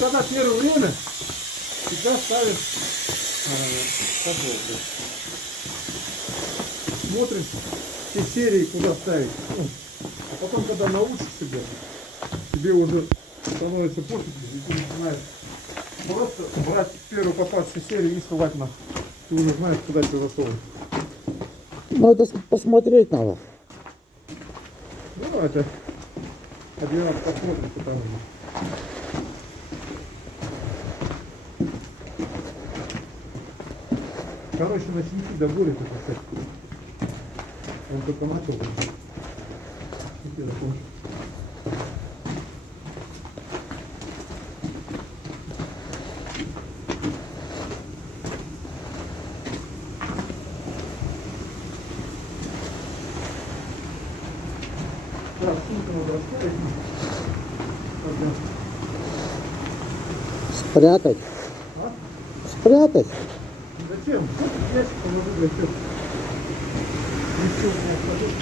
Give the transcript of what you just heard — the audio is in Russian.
когда первое время всегда ставим смотрим все серии, куда ставить. Ну, а потом, когда научишь себя, тебе уже становится пофиг, и ты начинаешь просто брать первую попавшую серию и ссылать на. Ты уже знаешь, куда тебе засовывать. Ну, это посмотреть надо. Ну, это один раз посмотрим, потому что. Короче, ночники до боли тут опять. Он только начал. Теперь закончил. Так, сумку надо расставить. Спрятать. А? Спрятать. Зачем? Ящик положу для всех. Ничего не отходит.